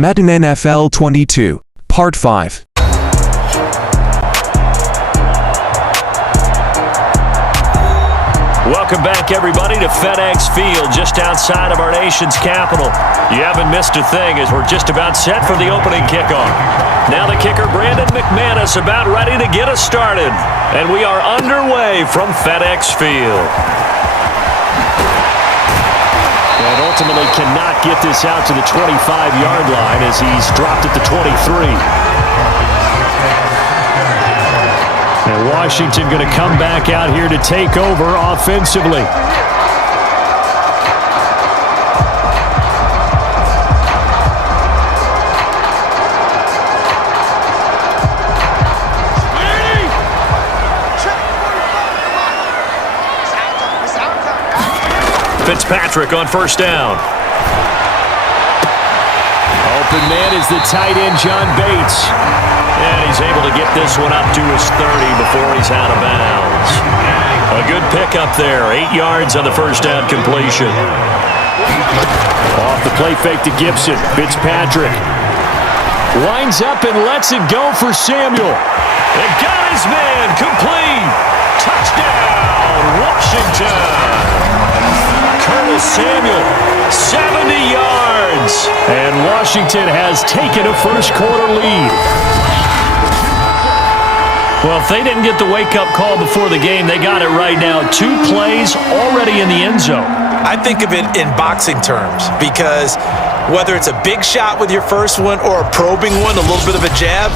Madden NFL 22, Part 5. Welcome back, everybody, to FedEx Field, just outside of our nation's capital. You haven't missed a thing as we're just about set for the opening kickoff. Now the kicker, Brandon McManus, about ready to get us started. And we are underway from FedEx Field. And ultimately cannot get this out to the 25-yard line as he's dropped at the 23. And Washington going to come back out here to take over offensively. Fitzpatrick on first down. Open man is the tight end, John Bates. And he's able to get this one up to his 30 before he's out of bounds. A good pickup there. 8 yards on the first down completion. Off the play fake to Gibson. Fitzpatrick lines up and lets it go for Samuel. And got his man complete. Touchdown, Washington. Curtis Samuel, 70 yards. And Washington has taken a first-quarter lead. Well, if they didn't get the wake-up call before the game, they got it right now. 2 plays already in the end zone. I think of it in boxing terms because whether it's a big shot with your first one or a probing one, a little bit of a jab,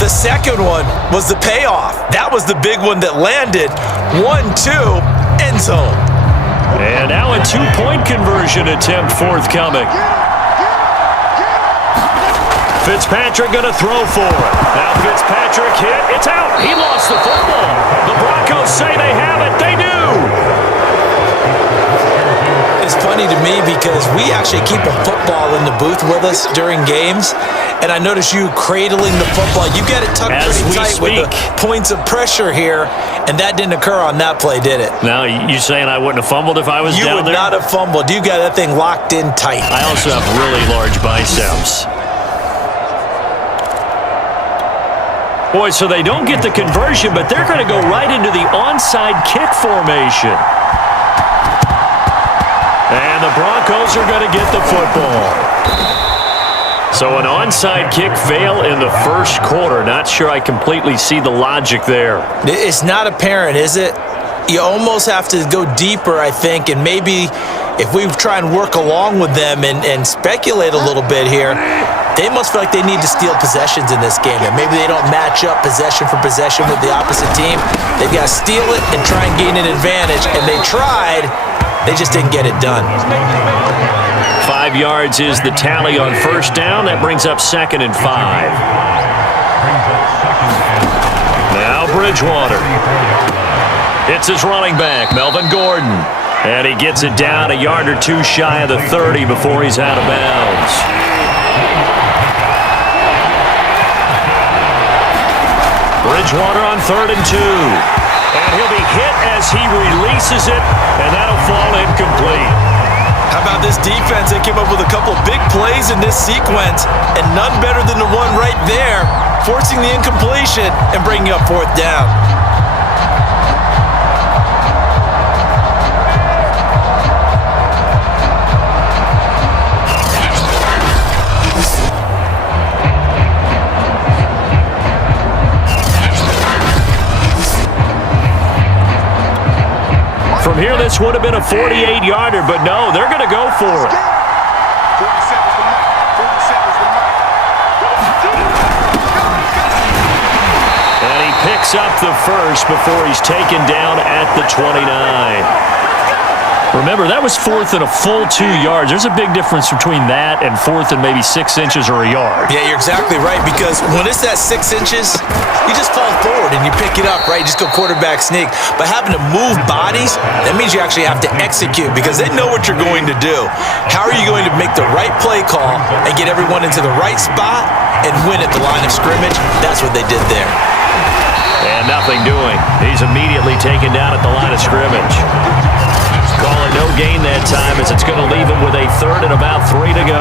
the second one was the payoff. That was the big one that landed. 1-2, end zone. And now a 2-point conversion attempt forthcoming. Fitzpatrick going to throw for it. Now Fitzpatrick hit. It's out. He lost the football. The Broncos say they have it. They do. It's funny to me because we actually keep a football in the booth with us during games. And I notice you cradling the football. You get it tucked pretty tight with the points of pressure here. And that didn't occur on that play, did it? Now, you saying I wouldn't have fumbled if I was down there? You would not have fumbled. You got that thing locked in tight. I also have really large biceps. Boy, so they don't get the conversion, but they're going to go right into the onside kick formation. And the Broncos are going to get the football. So an onside kick fail in the first quarter. Not sure I completely see the logic there. It's not apparent, is it? You almost have to go deeper, I think, and maybe if we try and work along with them and speculate a little bit here, they must feel like they need to steal possessions in this game, and maybe they don't match up possession for possession with the opposite team. They've got to steal it and try and gain an advantage, and they tried. They just didn't get it done. 5 yards is the tally on first down. That brings up 2nd and 5. Now Bridgewater. It's his running back, Melvin Gordon. And he gets it down a yard or 2 shy of the 30 before he's out of bounds. Bridgewater on 3rd and 2. And he'll be hit as he releases it, and that'll fall incomplete. How about this defense? They came up with a couple big plays in this sequence, and none better than the one right there, forcing the incompletion and bringing up 4th down. From here, this would have been a 48-yarder, but no, they're going to go for it. And he picks up the first before he's taken down at the 29. Remember, that was 4th and a full 2 yards. There's a big difference between that and 4th and maybe 6 inches or a yard. Yeah, you're exactly right, because when it's that 6 inches, you just fall forward and you pick it up, right? You just go quarterback sneak. But having to move bodies, that means you actually have to execute because they know what you're going to do. How are you going to make the right play call and get everyone into the right spot and win at the line of scrimmage? That's what they did there. And nothing doing. He's immediately taken down at the line of scrimmage. Call it no gain that time as it's going to leave him with a 3rd and about 3 to go.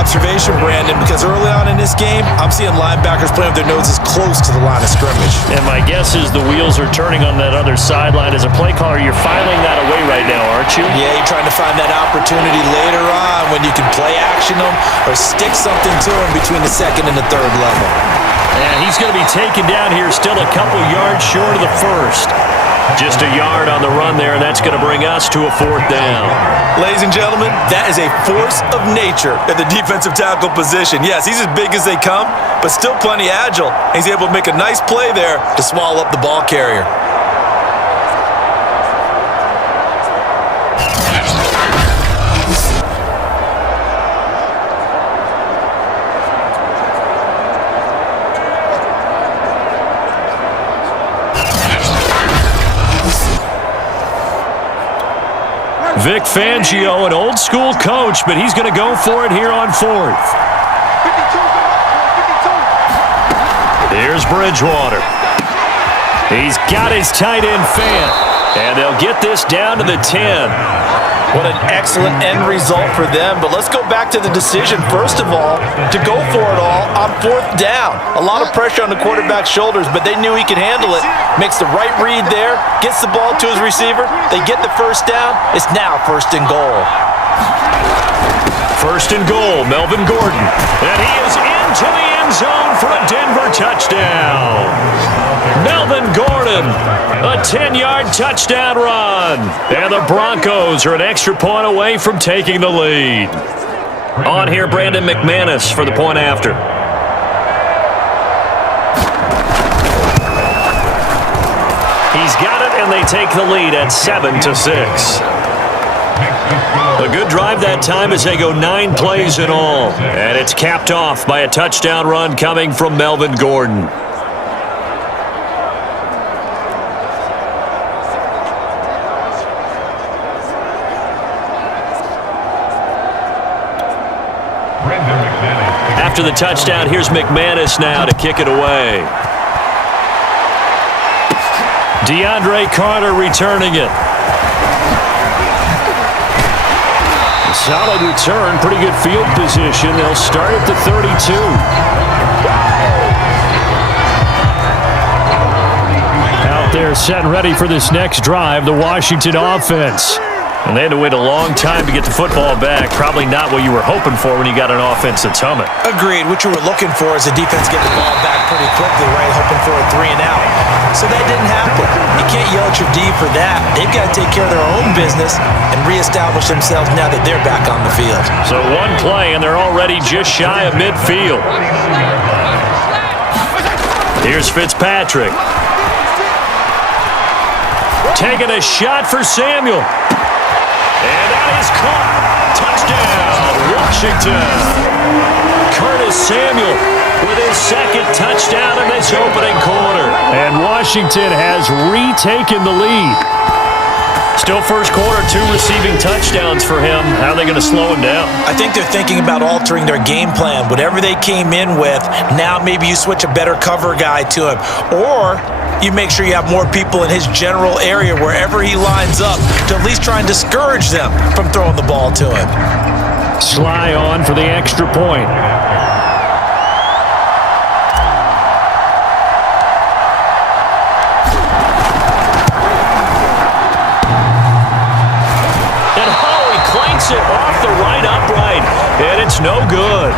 observation, Brandon, because early on in this game, I'm seeing linebackers playing with their noses close to the line of scrimmage. And my guess is the wheels are turning on that other sideline. As a play caller, you're filing that away right now, aren't you? Yeah, you're trying to find that opportunity later on when you can play action them or stick something to them between the second and the third level. And he's going to be taken down here, still a couple yards short of the first. Just a yard on the run there, and that's going to bring us to a 4th down. Ladies and gentlemen, that is a force of nature at the defensive tackle position. Yes, he's as big as they come, but still plenty agile. He's able to make a nice play there to swallow up the ball carrier. Vic Fangio, an old-school coach, but he's going to go for it here on 4th. Here's Bridgewater. He's got his tight end Fant, and they'll get this down to the 10. What an excellent end result for them. But let's go back to the decision, first of all, to go for it all on 4th down. A lot of pressure on the quarterback's shoulders, but they knew he could handle it. Makes the right read there, gets the ball to his receiver. They get the first down. It's now 1st and goal. 1st and goal, Melvin Gordon. And he is into the end zone for a Denver touchdown. Melvin Gordon, a 10-yard touchdown run. And the Broncos are an extra point away from taking the lead. On here, Brandon McManus for the point after. He's got it, and they take the lead at 7-6. A good drive that time as they go 9 plays in all. And it's capped off by a touchdown run coming from Melvin Gordon. After the touchdown, here's McManus now to kick it away. DeAndre Carter returning it. Solid return, pretty good field position. They'll start at the 32. Out there set and ready for this next drive, the Washington offense. And they had to wait a long time to get the football back. Probably not what you were hoping for when you got an offense that's humming. Agreed. What you were looking for is the defense getting the ball back pretty quickly, right? Hoping for a 3 and out. So that didn't happen. You can't yell at your D for that. They've got to take care of their own business and reestablish themselves now that they're back on the field. So one play, and they're already just shy of midfield. Here's Fitzpatrick. Taking a shot for Samuel. And that is caught. Touchdown, Washington. Curtis Samuel with his 2nd touchdown in this opening quarter. And Washington has retaken the lead. Still first quarter, 2 receiving touchdowns for him. How are they going to slow him down? I think they're thinking about altering their game plan. Whatever they came in with, now maybe you switch a better cover guy to him. Or you make sure you have more people in his general area wherever he lines up to at least try and discourage them from throwing the ball to him. Sly on for the extra point. And Howie clanks it off the right upright, and it's no good.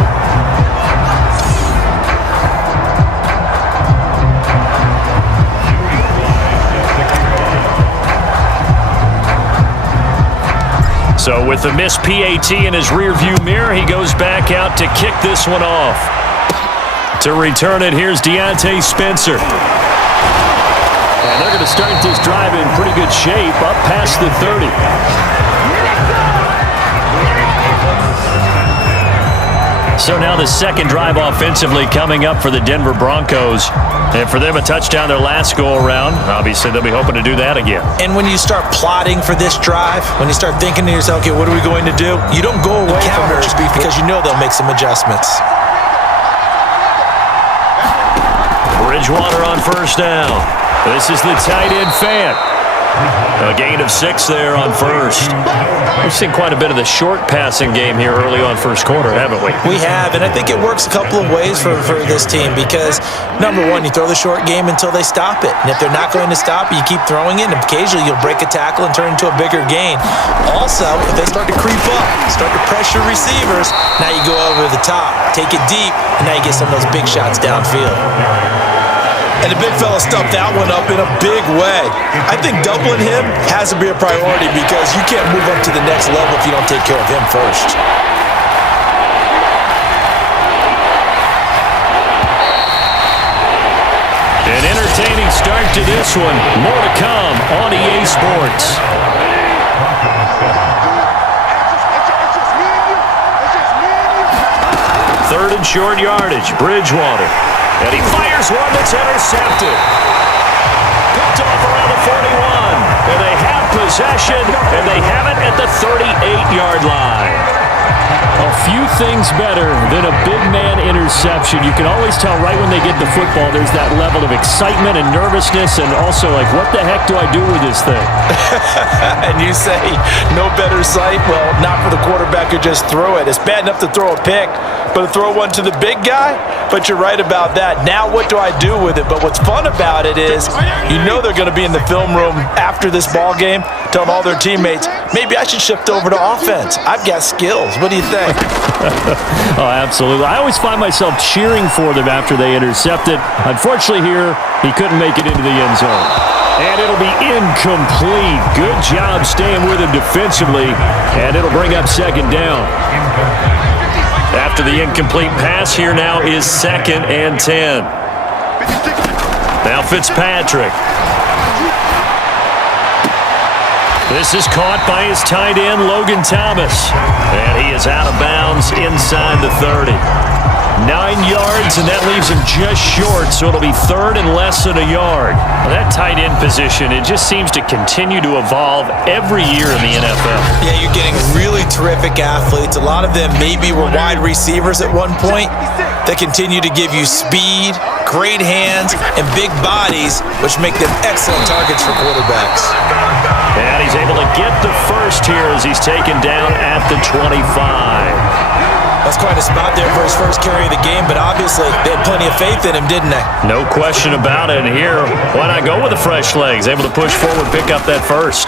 So with the missed PAT in his rearview mirror, he goes back out to kick this one off. To return it, here's Deontay Spencer. And they're going to start this drive in pretty good shape, up past the 30. So now the second drive offensively coming up for the Denver Broncos. And for them, a touchdown their last go-around. Obviously, they'll be hoping to do that again. And when you start plotting for this drive, when you start thinking to yourself, okay, what are we going to do? You don't go away from it because you know they'll make some adjustments. Bridgewater on first down. This is the tight end Fant. A gain of 6 there on first. We've seen quite a bit of the short passing game here early on first quarter, haven't we? We have, and I think it works a couple of ways for this team because, number one, you throw the short game until they stop it. And if they're not going to stop it, you keep throwing it, and occasionally you'll break a tackle and turn it into a bigger gain. Also, if they start to creep up, start to pressure receivers, now you go over the top, take it deep, and now you get some of those big shots downfield. And the big fella stuffed that one up in a big way. I think doubling him has to be a priority because you can't move up to the next level if you don't take care of him first. An entertaining start to this one. More to come on EA Sports. Third and short yardage, Bridgewater. And he fires one that's intercepted. Picked off around the 41. And they have possession, and they have it at the 38-yard line. A few things better than a big man interception. You can always tell right when they get the football, there's that level of excitement and nervousness and also like, what the heck do I do with this thing? And you say, no better sight? Well, not for the quarterback who just threw it. It's bad enough to throw a pick, but to throw one to the big guy? But you're right about that. Now what do I do with it? But what's fun about it is you know they're going to be in the film room after this ball game telling all their teammates, maybe I should shift over to offense. I've got skills. What do you think? Oh, absolutely. I always find myself cheering for them after they intercept it. Unfortunately here, he couldn't make it into the end zone. And it'll be incomplete. Good job staying with him defensively. And it'll bring up second down. After the incomplete pass, here now is 2nd and 10. Now Fitzpatrick. This is caught by his tight end, Logan Thomas. And he is out of bounds inside the 30. 9 yards, and that leaves him just short, so it'll be 3rd and less than a yard. Well, that tight end position, it just seems to continue to evolve every year in the NFL. Yeah, you're getting really terrific athletes. A lot of them maybe were wide receivers at one point that continue to give you speed, great hands, and big bodies, which make them excellent targets for quarterbacks. And he's able to get the first here as he's taken down at the 25. That's quite a spot there for his first carry of the game, but obviously they had plenty of faith in him, didn't they? No question about it. And here, why not go with the fresh legs? Able to push forward, pick up that first.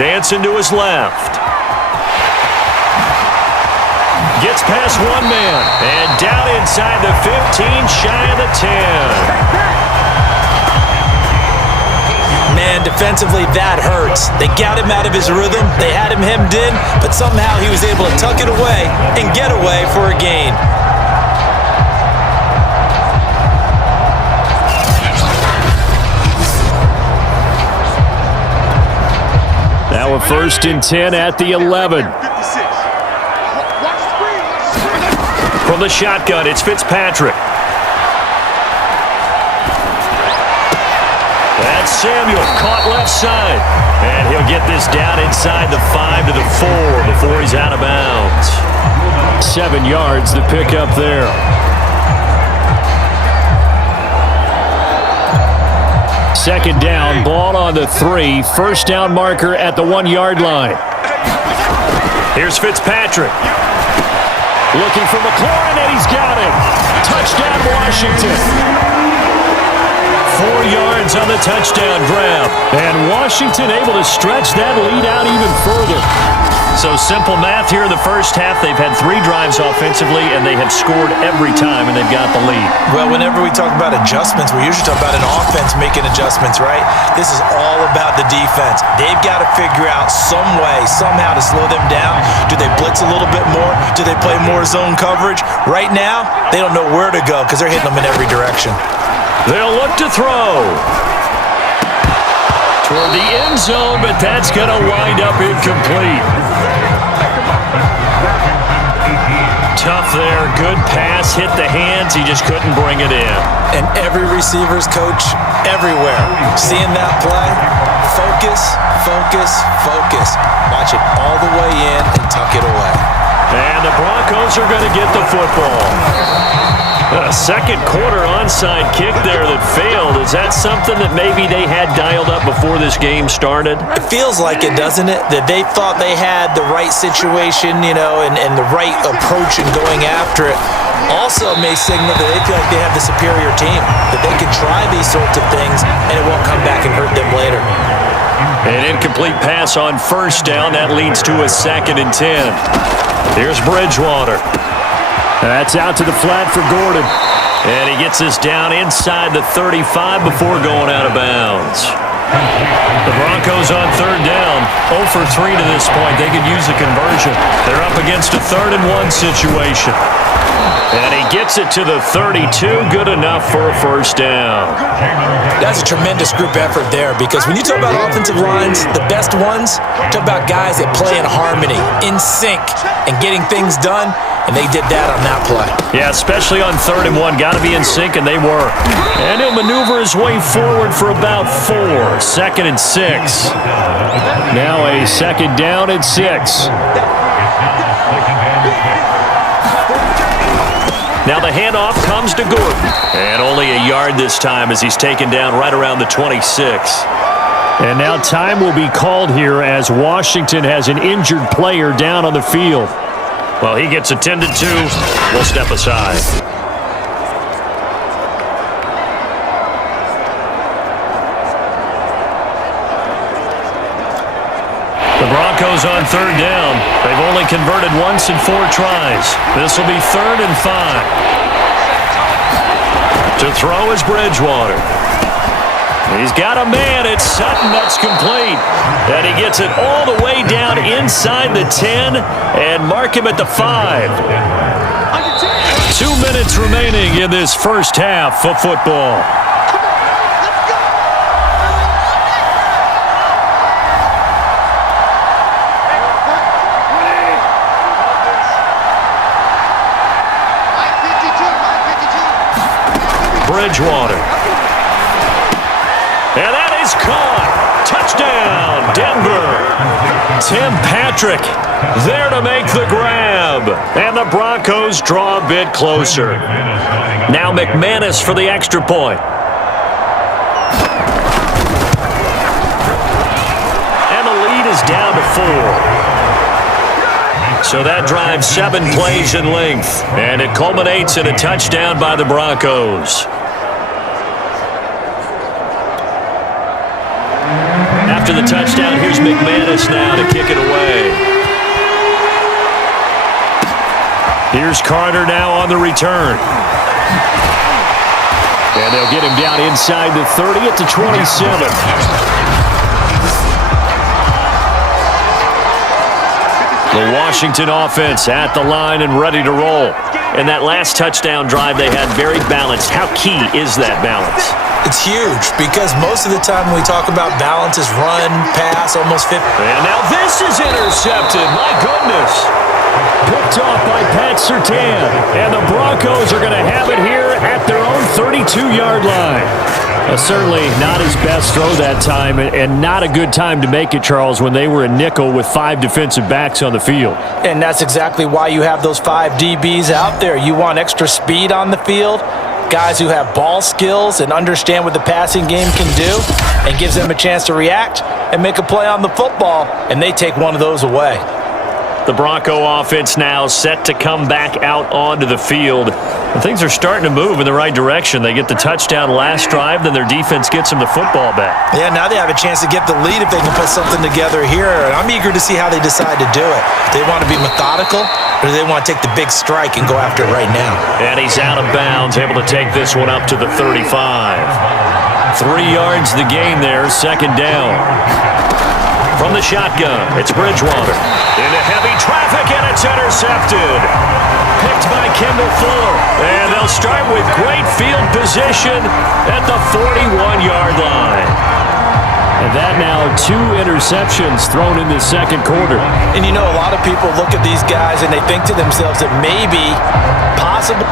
Dancing to his left. Gets past one man. And down inside the 15, shy of the 10. Man, defensively, that hurts. They got him out of his rhythm. They had him hemmed in, but somehow he was able to tuck it away and get away for a gain. Now a 1st and 10 at the 11. From the shotgun, it's Fitzpatrick. That's Samuel, caught left side. And he'll get this down inside the 5 to the 4 before he's out of bounds. 7 yards to pick up there. Second down, ball on the 3. First down marker at the 1-yard line. Here's Fitzpatrick. Looking for McLaurin, and he's got him. Touchdown, Washington. 4 yards on the touchdown grab. And Washington able to stretch that lead out even further. So simple math here in the first half. They've had 3 drives offensively, and they have scored every time, and they've got the lead. Well, whenever we talk about adjustments, we usually talk about an offense making adjustments, right? This is all about the defense. They've got to figure out some way, somehow to slow them down. Do they blitz a little bit more? Do they play more zone coverage? Right now, they don't know where to go because they're hitting them in every direction. They'll look to throw toward the end zone, but that's going to wind up incomplete. Tough there. Good pass. Hit the hands. He just couldn't bring it in. And every receiver's coach everywhere. Seeing that play, focus, focus, focus. Watch it all the way in and tuck it away. And the Broncos are going to get the football. A second quarter onside kick there that failed. Is that something that maybe they had dialed up before this game started? It feels like it, doesn't it? That they thought they had the right situation, and the right approach in going after it. Also may signal that they feel like they have the superior team, that they can try these sorts of things and it won't come back and hurt them later. An incomplete pass on first down. That leads to a 2nd and 10. Here's Bridgewater. That's out to the flat for Gordon. And he gets this down inside the 35 before going out of bounds. The Broncos on 3rd down. 0 for 3 to this point. They could use a conversion. They're up against a 3rd and 1 situation. And he gets it to the 32. Good enough for a first down. That's a tremendous group effort there, because when you talk about offensive lines, the best ones, talk about guys that play in harmony, in sync, and getting things done, and they did that on that play. Yeah, especially on 3rd and 1. Got to be in sync, and they were. And he'll maneuver his way forward for about 4. 2nd and 6. Now a 2nd down and 6. Now the handoff comes to Gordon. And only a yard this time as he's taken down right around the 26. And now time will be called here as Washington has an injured player down on the field. Well, he gets attended to. We'll step aside. The Broncos on 3rd down. They've only converted once in 4 tries. This will be 3rd and 5. To throw is Bridgewater. He's got a man. It's Sutton. That's complete. And he gets it all the way down inside the 10 and mark him at the 5. 2 minutes remaining in this first half of football. Bridgewater. And that is caught. Touchdown, Denver. Tim Patrick there to make the grab. And the Broncos draw a bit closer. Now McManus for the extra point. And the lead is down to 4. So that drives 7 plays in length. And it culminates in a touchdown by the Broncos. After the touchdown, here's McManus now to kick it away. Here's Carter now on the return. And they'll get him down inside the 30 at the 27. The Washington offense at the line and ready to roll. And that last touchdown drive they had very balanced. How key is that balance? It's huge, because most of the time when we talk about balance is run, pass, almost 50. And now this is intercepted. My goodness. Picked off by Pat Surtain. And the Broncos are going to have it here at their own 32-yard line. Certainly not his best throw that time, and not a good time to make it, Charles, when they were a nickel with 5 defensive backs on the field. And that's exactly why you have those 5 DBs out there. You want extra speed on the field, guys who have ball skills and understand what the passing game can do, and gives them a chance to react and make a play on the football, and they take one of those away. The Bronco offense now set to come back out onto the field. And things are starting to move in the right direction. They get the touchdown last drive, then their defense gets them the football back. Yeah, now they have a chance to get the lead if they can put something together here. And I'm eager to see how they decide to do it. Do they want to be methodical, or do they want to take the big strike and go after it right now? And he's out of bounds, able to take this one up to the 35. 3 yards the gain there, 2nd down. From the shotgun, it's Bridgewater. Into heavy traffic, and it's intercepted. Picked by Kendall Fuller. And they'll start with great field position at the 41-yard line. And that now 2 interceptions thrown in the second quarter. And you know, a lot of people look at these guys and they think to themselves that maybe, possibly...